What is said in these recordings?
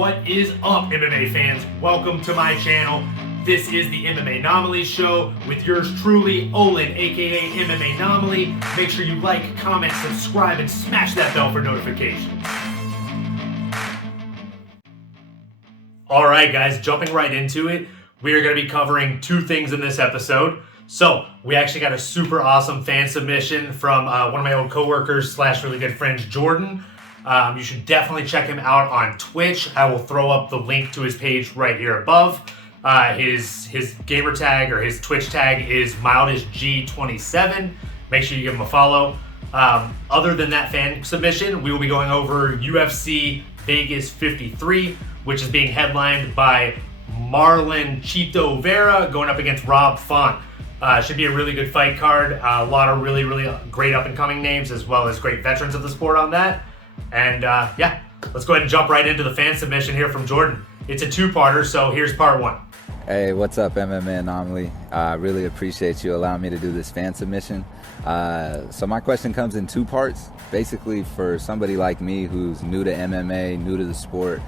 What is up, MMA fans? Welcome to my channel. This is the MMA Anomaly Show with yours truly, Olin, aka MMA Anomaly. Make sure you like, comment, subscribe, and smash that bell for notifications. Alright guys, jumping right into it, we are going to be covering two things in this episode. So, we actually got a super awesome fan submission from one of my old coworkers / really good friends, Jordin. You should definitely check him out on Twitch. I will throw up the link to his page right here above. His gamer tag or his Twitch tag is mildishg27. Make sure you give him a follow. Other than that fan submission, we will be going over UFC Vegas 53, which is being headlined by Marlon Chito Vera going up against Rob Font. Should be a really good fight card. A lot of really great up-and-coming names as well as great veterans of the sport on that. And yeah, let's go ahead and jump right into the fan submission here from Jordin. It's a two-parter, so here's part one. Hey, what's up, MMA Anomaly? I really appreciate you allowing me to do this fan submission. So my question comes in two parts. Basically, for somebody like me who's new to MMA, new to the sport,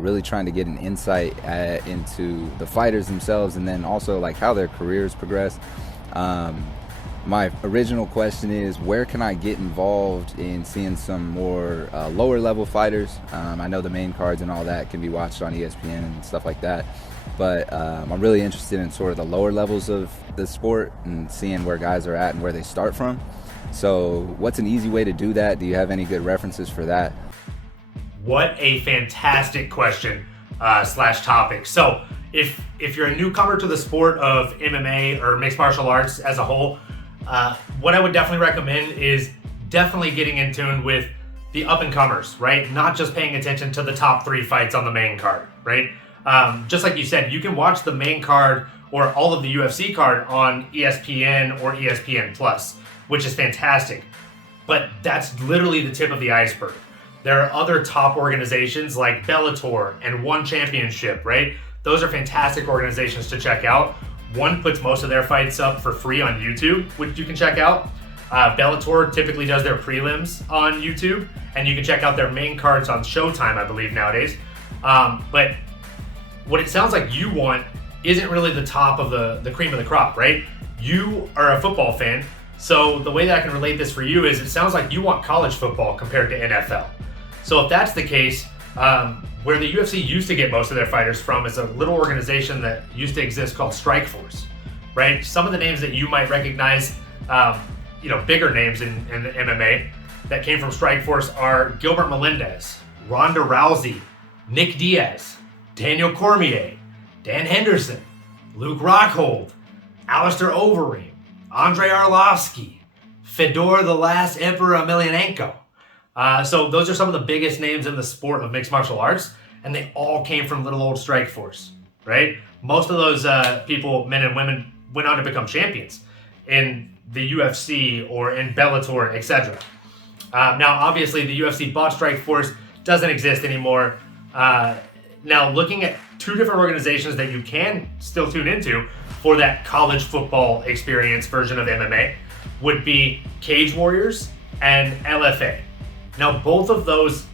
really trying to get an insight into the fighters themselves and then also like how their careers progress. My original question is, where can I get involved in seeing some more lower level fighters? I know the main cards and all that can be watched on ESPN and stuff like that, but I'm really interested in sort of the lower levels of the sport and seeing where guys are at and where they start from. So what's an easy way to do that? Do you have any good references for that? What a fantastic question / topic. So if you're a newcomer to the sport of MMA or mixed martial arts as a whole, what I would definitely recommend is definitely getting in tune with the up-and-comers, right? Not just paying attention to the top 3 fights on the main card, right? Just like you said, you can watch the main card or all of the UFC card on ESPN or ESPN Plus, which is fantastic. But that's literally the tip of the iceberg. There are other top organizations like Bellator and One Championship, right? Those are fantastic organizations to check out. One puts most of their fights up for free on YouTube, which you can check out. Bellator typically does their prelims on YouTube, and you can check out their main cards on Showtime, I believe, nowadays. But what it sounds like you want isn't really the top of the cream of the crop, right? You are a football fan, so the way that I can relate this for you is it sounds like you want college football compared to NFL. So if that's the case, where the UFC used to get most of their fighters from is a little organization that used to exist called Strikeforce, right? Some of the names that you might recognize, bigger names in the MMA that came from Strikeforce are Gilbert Melendez, Ronda Rousey, Nick Diaz, Daniel Cormier, Dan Henderson, Luke Rockhold, Alistair Overeem, Andrei Arlovsky, Fedor the Last Emperor Emelianenko. So those are some of the biggest names in the sport of mixed martial arts, and they all came from little old Strikeforce, right? Most of those people, men and women, went on to become champions in the UFC or in Bellator, etc. Now, obviously, the UFC bought Strikeforce, doesn't exist anymore. Now, looking at two different organizations that you can still tune into for that college football experience version of MMA would be Cage Warriors and LFA. Now, both of those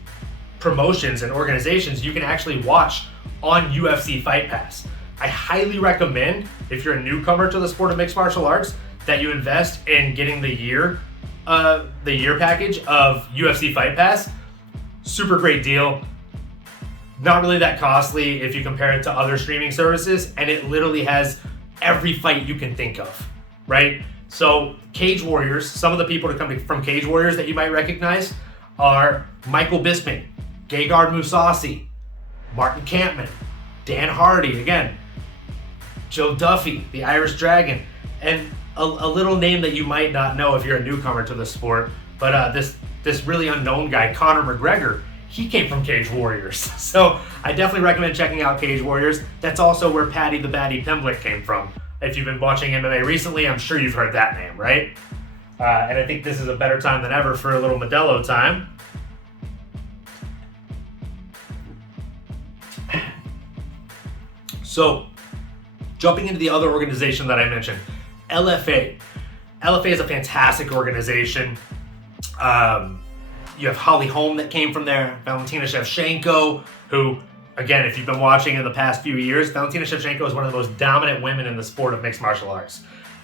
promotions and organizations you can actually watch on UFC Fight Pass. I highly recommend, if you're a newcomer to the sport of mixed martial arts, that you invest in getting the year package of UFC Fight Pass. Super great deal. Not really that costly if you compare it to other streaming services, and it literally has every fight you can think of, right? So, Cage Warriors, some of the people that come from Cage Warriors that you might recognize are Michael Bisping, Gegard Mousasi, Martin Kampmann, Dan Hardy, again, Joe Duffy, the Irish Dragon, and a little name that you might not know if you're a newcomer to the sport, but this really unknown guy, Conor McGregor, he came from Cage Warriors. So I definitely recommend checking out Cage Warriors. That's also where Paddy the Baddy Pimblett came from. If you've been watching MMA recently, I'm sure you've heard that name, right? And I think this is a better time than ever for a little Modelo time. So, jumping into the other organization that I mentioned, LFA. LFA is a fantastic organization. You have Holly Holm that came from there, Valentina Shevchenko, who again, if you've been watching in the past few years, Valentina Shevchenko is one of the most dominant women in the sport of mixed martial arts.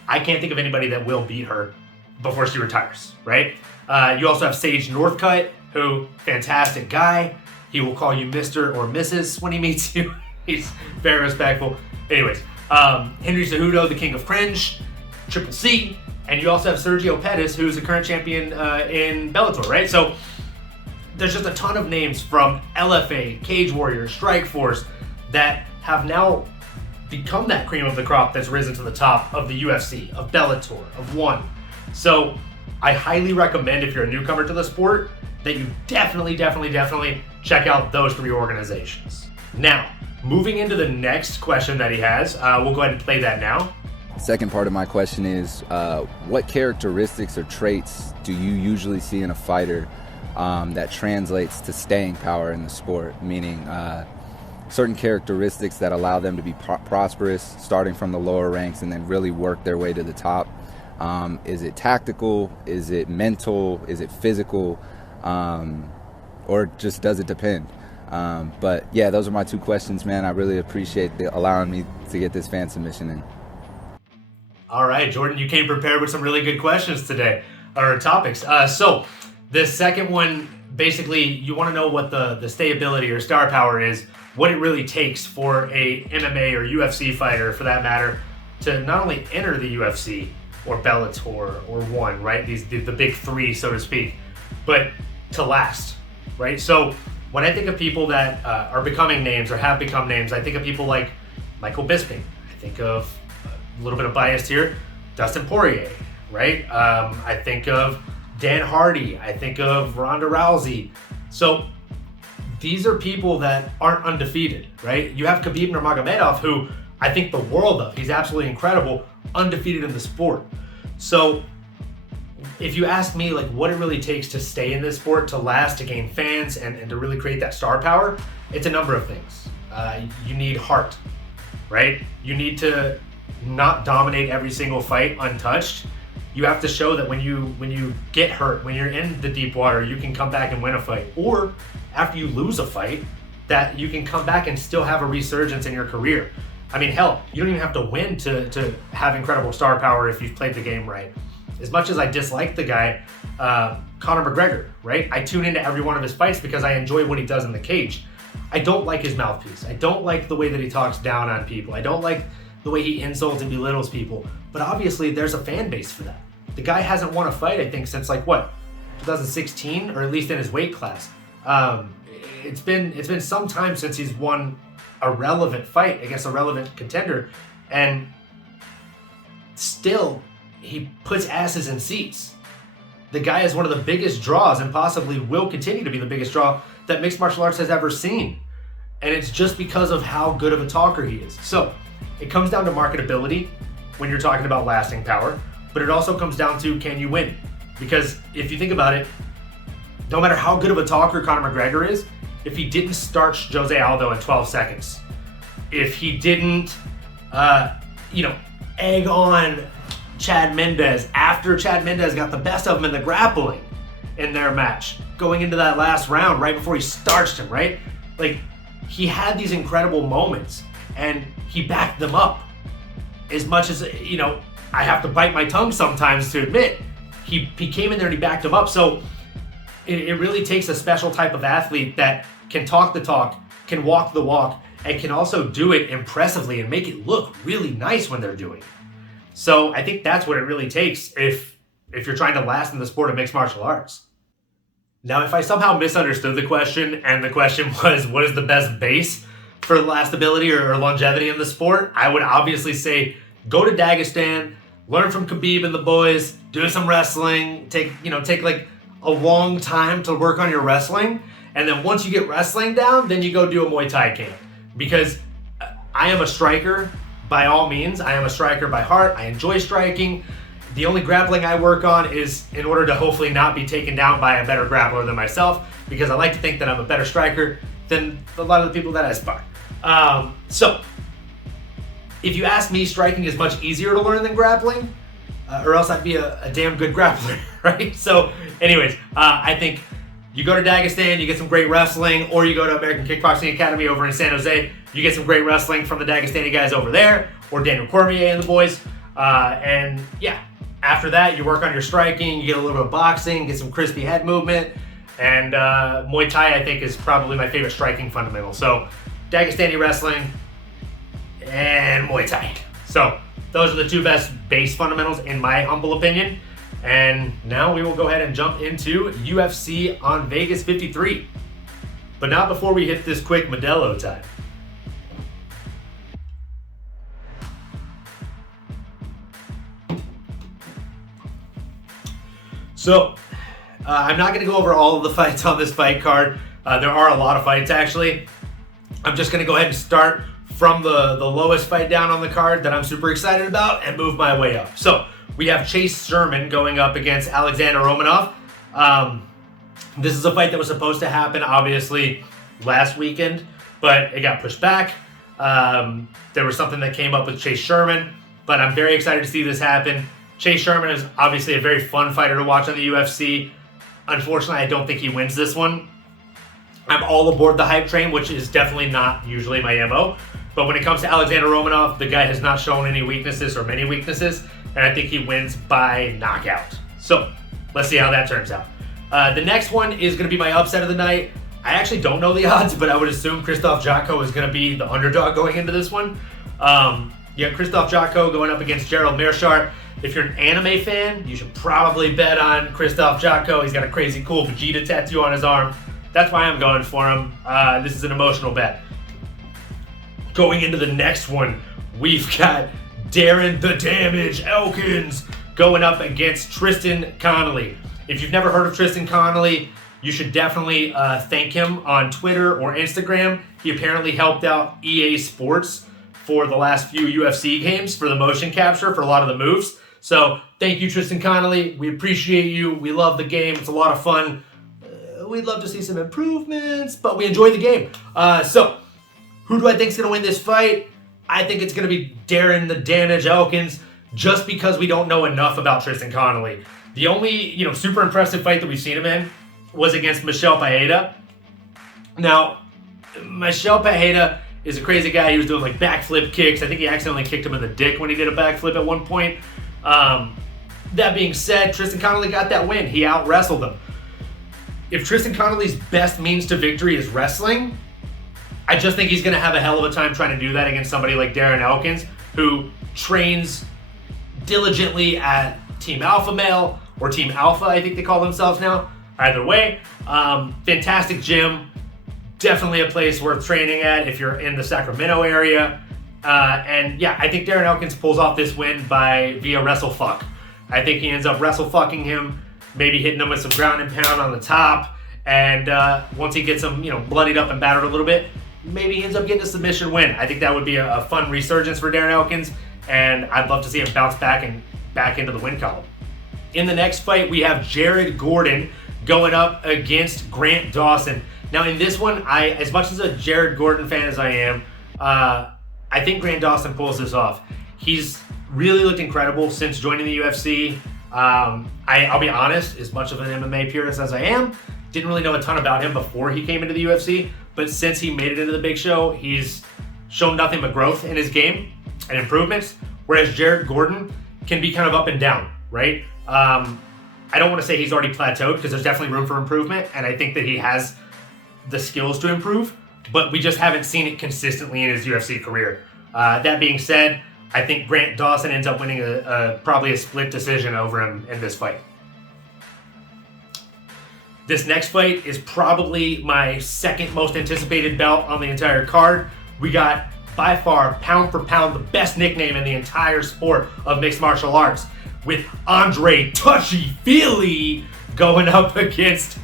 I can't think of anybody that will beat her before she retires, right? You also have Sage Northcutt, who, fantastic guy. He will call you Mr. or Mrs. when he meets you. He's very respectful. Anyways, Henry Cejudo, the king of cringe, Triple C, and you also have Sergio Pettis, who's the current champion in Bellator, right? So there's just a ton of names from LFA, Cage Warrior, Strikeforce that have now become that cream of the crop that's risen to the top of the UFC, of Bellator, of ONE. So I highly recommend, if you're a newcomer to the sport, that you definitely check out those 3 organizations. Now, moving into the next question that he has, we'll go ahead and play that now. Second part of my question is, what characteristics or traits do you usually see in a fighter that translates to staying power in the sport? Meaning certain characteristics that allow them to be prosperous, starting from the lower ranks and then really work their way to the top. Is it tactical? Is it mental? Is it physical? Or just does it depend? But yeah, those are my 2 questions, man. I really appreciate allowing me to get this fan submission in. All right, Jordin, you came prepared with some really good questions today, or topics. So the second one, basically, you want to know what the stayability or star power is, what it really takes for a MMA or UFC fighter, for that matter, to not only enter the UFC or Bellator or ONE, right? The big 3, so to speak, but to last, right? So when I think of people that are becoming names or have become names, I think of people like Michael Bisping. I think of, a little bit of bias here, Dustin Poirier, right? I think of Dan Hardy. I think of Ronda Rousey. So these are people that aren't undefeated, right? You have Khabib Nurmagomedov, who I think the world of. He's absolutely incredible, undefeated in the sport. So if you ask me, like, what it really takes to stay in this sport, to last, to gain fans, and to really create that star power, it's a number of things. You need heart, right? You need to not dominate every single fight untouched. You have to show that when you get hurt, when you're in the deep water, you can come back and win a fight. Or after you lose a fight, that you can come back and still have a resurgence in your career. I mean, hell, you don't even have to win to have incredible star power if you've played the game right. As much as I dislike the guy, Conor McGregor, right? I tune into every one of his fights because I enjoy what he does in the cage. I don't like his mouthpiece. I don't like the way that he talks down on people. I don't like the way he insults and belittles people. But obviously, there's a fan base for that. The guy hasn't won a fight, I think, since 2016, or at least in his weight class. It's been some time since he's won a relevant fight against a relevant contender, and still he puts asses in seats. The guy is one of the biggest draws, and possibly will continue to be the biggest draw that mixed martial arts has ever seen. And it's just because of how good of a talker he is. So it comes down to marketability when you're talking about lasting power, but it also comes down to, can you win? Because if you think about it, no matter how good of a talker Conor McGregor is, if he didn't starch Jose Aldo in 12 seconds, if he didn't, egg on Chad Mendes after Chad Mendes got the best of him in the grappling in their match, going into that last round right before he starched him, right? Like, he had these incredible moments and he backed them up. As much as, I have to bite my tongue sometimes to admit, he came in there and he backed him up. So it really takes a special type of athlete that can talk the talk, can walk the walk, and can also do it impressively and make it look really nice when they're doing it. So I think that's what it really takes if you're trying to last in the sport of mixed martial arts. Now, if I somehow misunderstood the question, and the question was, what is the best base for lastability or longevity in the sport? I would obviously say, go to Dagestan, learn from Khabib and the boys, do some wrestling, take a long time to work on your wrestling. And then once you get wrestling down, then you go do a Muay Thai camp. Because I am a striker by all means. I am a striker by heart. I enjoy striking. The only grappling I work on is in order to hopefully not be taken down by a better grappler than myself, because I like to think that I'm a better striker than a lot of the people that I spar. So if you ask me, striking is much easier to learn than grappling, or else I'd be a damn good grappler, right? So anyways, I think You go to Dagestan, you get some great wrestling, or you go to American Kickboxing Academy over in San Jose, you get some great wrestling from the Dagestani guys over there, or Daniel Cormier and the boys. And yeah, after that, you work on your striking, you get a little bit of boxing, get some crispy head movement, and Muay Thai, I think, is probably my favorite striking fundamental. So Dagestani wrestling and Muay Thai. So those are the two best base fundamentals in my humble opinion. And now we will go ahead and jump into UFC on Vegas 53. But not before we hit this quick Modelo time. So, I'm not going to go over all of the fights on this fight card. There are a lot of fights, actually. I'm just going to go ahead and start from the lowest fight down on the card that I'm super excited about and move my way up. So, we have Chase Sherman going up against Alexander Romanov. This is a fight that was supposed to happen, obviously, last weekend, but it got pushed back. There was something that came up with Chase Sherman, but I'm very excited to see this happen. Chase Sherman is obviously a very fun fighter to watch on the UFC. Unfortunately, I don't think he wins this one. I'm all aboard the hype train, which is definitely not usually my MO. But when it comes to Alexander Romanov, the guy has not shown any weaknesses or many weaknesses, and I think he wins by knockout. So let's see how that turns out. The next one is going to be my upset of the night. I actually don't know the odds, but I would assume Krzysztof Jotko is going to be the underdog going into this one. You got Krzysztof Jotko going up against Gerald Meerschaert. If you're an anime fan, you should probably bet on Krzysztof Jotko. He's got a crazy cool Vegeta tattoo on his arm. That's why I'm going for him. This is an emotional bet. Going into the next one, we've got Darren the Damage Elkins going up against Tristan Connolly. If you've never heard of Tristan Connolly, you should definitely thank him on Twitter or Instagram. He apparently helped out EA Sports for the last few UFC games for the motion capture for a lot of the moves. So thank you, Tristan Connolly. We appreciate you. We love the game. It's a lot of fun. We'd love to see some improvements, but we enjoy the game. So who do I think is going to win this fight? I think it's going to be Darren the Damage Elkins, just because we don't know enough about Tristan Connolly. The only, super impressive fight that we've seen him in was against Michel Pereira. Now, Michel Pereira is a crazy guy. He was doing like backflip kicks. I think he accidentally kicked him in the dick when he did a backflip at one point. That being said, Tristan Connolly got that win. He out-wrestled him. If Tristan Connolly's best means to victory is wrestling, I just think he's going to have a hell of a time trying to do that against somebody like Darren Elkins, who trains diligently at Team Alpha Male, or Team Alpha, I think they call themselves now. Either way, fantastic gym. Definitely a place worth training at if you're in the Sacramento area. And yeah, I think Darren Elkins pulls off this win via wrestle fuck. I think he ends up wrestle fucking him, maybe hitting him with some ground and pound on the top. And once he gets him, bloodied up and battered a little bit, maybe he ends up getting a submission win. I think that would be a fun resurgence for Darren Elkins, and I'd love to see him bounce back into the win column. In the next fight, we have Jared Gordon going up against Grant Dawson. Now, in this one, as much as a Jared Gordon fan as I am, I think Grant Dawson pulls this off. He's really looked incredible since joining the UFC. I'll be honest, as much of an MMA purist as I am, didn't really know a ton about him before he came into the UFC, but since he made it into the big show, he's shown nothing but growth in his game and improvements, whereas Jared Gordon can be kind of up and down, right? I don't want to say he's already plateaued, because there's definitely room for improvement, and I think that he has the skills to improve, but we just haven't seen it consistently in his UFC career. That being said, I think Grant Dawson ends up winning probably a split decision over him in this fight. This next fight is probably my second most anticipated bout on the entire card. We got, by far, pound for pound, the best nickname in the entire sport of mixed martial arts, with Andre Touchy-Feely going up against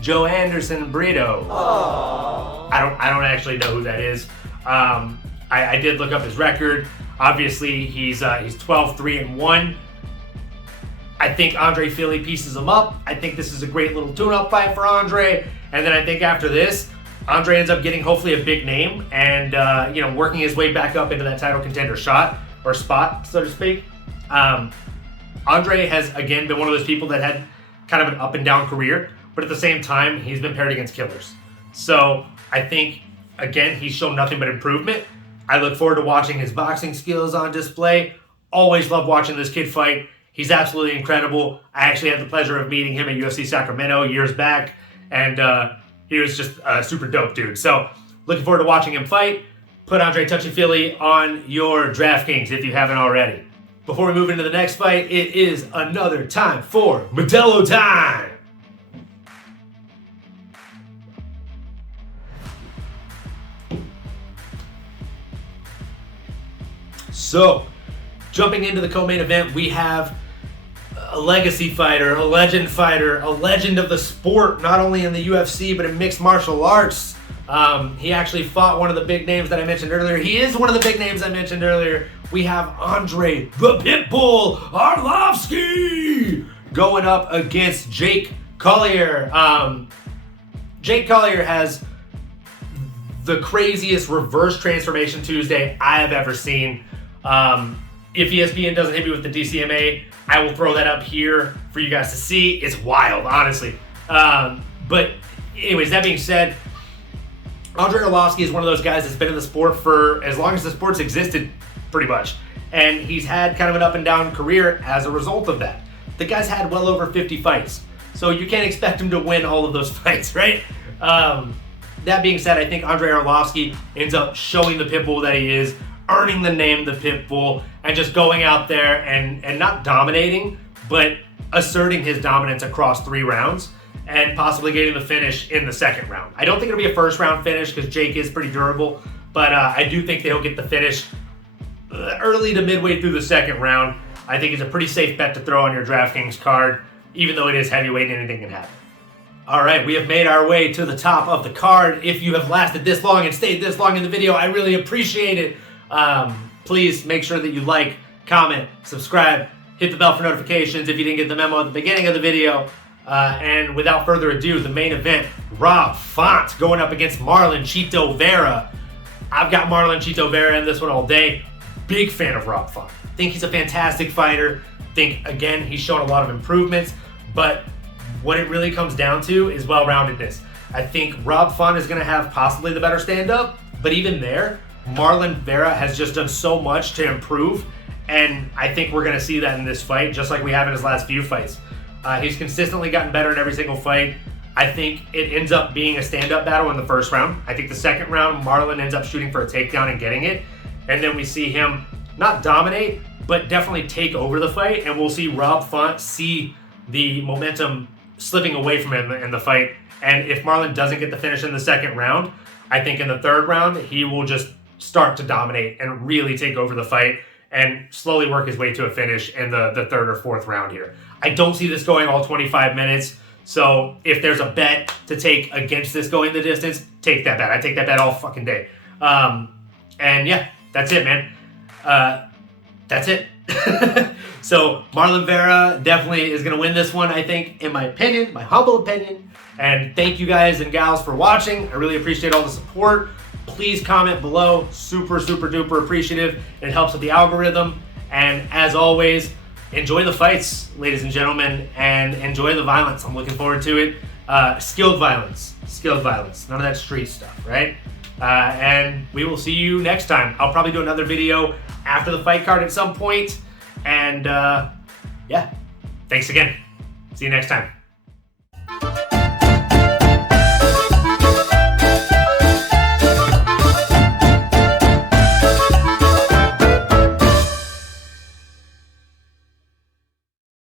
Joe Anderson Brito. Aww. I don't actually know who that is. I did look up his record. Obviously, he's 12-3-1. I think Andre Feely pieces him up. I think this is a great little tune-up fight for Andre. And then I think after this, Andre ends up getting hopefully a big name and working his way back up into that title contender shot or spot, so to speak. Andre has again been one of those people that had kind of an up and down career, but at the same time, he's been paired against killers. So I think, again, he's shown nothing but improvement. I look forward to watching his boxing skills on display. Always love watching this kid fight. He's absolutely incredible. I actually had the pleasure of meeting him at UFC Sacramento years back, and he was just a super dope dude. So looking forward to watching him fight. Put Andre Touchy-Feely on your DraftKings if you haven't already. Before we move into the next fight, it is another time for Modelo time. So, jumping into the co-main event, we have a legacy fighter, a legend of the sport, not only in the UFC, but in mixed martial arts. He actually fought one of the big names that I mentioned earlier. He is one of the big names I mentioned earlier. We have Andre the Pitbull Arlovski going up against Jake Collier. Jake Collier has the craziest reverse transformation Tuesday I have ever seen. If ESPN doesn't hit me with the DCMA, I will throw that up here for you guys to see. It's wild, honestly. But anyways, that being said, Andre Arlovski is one of those guys that's been in the sport for as long as the sport's existed, pretty much. And he's had kind of an up and down career as a result of that. The guy's had well over 50 fights. So you can't expect him to win all of those fights, right? That being said, I think Andre Arlovski ends up showing the Pitbull that he is, earning the name the Pitbull, and just going out there and not dominating, but asserting his dominance across 3 rounds and possibly getting the finish in the second round. I don't think it'll be a first round finish because Jake is pretty durable, but I do think they'll get the finish early to midway through the second round. I think it's a pretty safe bet to throw on your DraftKings card, even though it is heavyweight and anything can happen. All right, we have made our way to the top of the card. If you have lasted this long and stayed this long in the video, I really appreciate it. Please make sure that you like, comment, subscribe, hit the bell for notifications if you didn't get the memo at the beginning of the video. And without further ado, the main event, Rob Font going up against Marlon Chito Vera. I've got Marlon Chito Vera in this one all day. Big fan of Rob Font. Think he's a fantastic fighter. Think, again, he's shown a lot of improvements, but what it really comes down to is well-roundedness. I think Rob Font is going to have possibly the better stand-up, but even there, Marlon Vera has just done so much to improve, and I think we're going to see that in this fight, just like we have in his last few fights. He's consistently gotten better in every single fight. I think it ends up being a stand-up battle in the first round. I think the second round, Marlon ends up shooting for a takedown and getting it, and then we see him not dominate, but definitely take over the fight, and we'll see Rob Font see the momentum slipping away from him in the fight. And if Marlon doesn't get the finish in the second round, I think in the third round, he will just start to dominate and really take over the fight and slowly work his way to a finish in the third or fourth round here. I don't see this going all 25 minutes. So if there's a bet to take against this going the distance, take that bet. I take that bet all fucking day. And yeah, that's it, man. That's it. So Marlon Vera definitely is going to win this one, I think, in my opinion, my humble opinion. And thank you guys and gals for watching. I really appreciate all the support. Please comment below. Super, super duper appreciative. It helps with the algorithm. And as always, enjoy the fights, ladies and gentlemen, and enjoy the violence. I'm looking forward to it. Skilled violence. Skilled violence. None of that street stuff, right? And we will see you next time. I'll probably do another video after the fight card at some point. And yeah, thanks again. See you next time.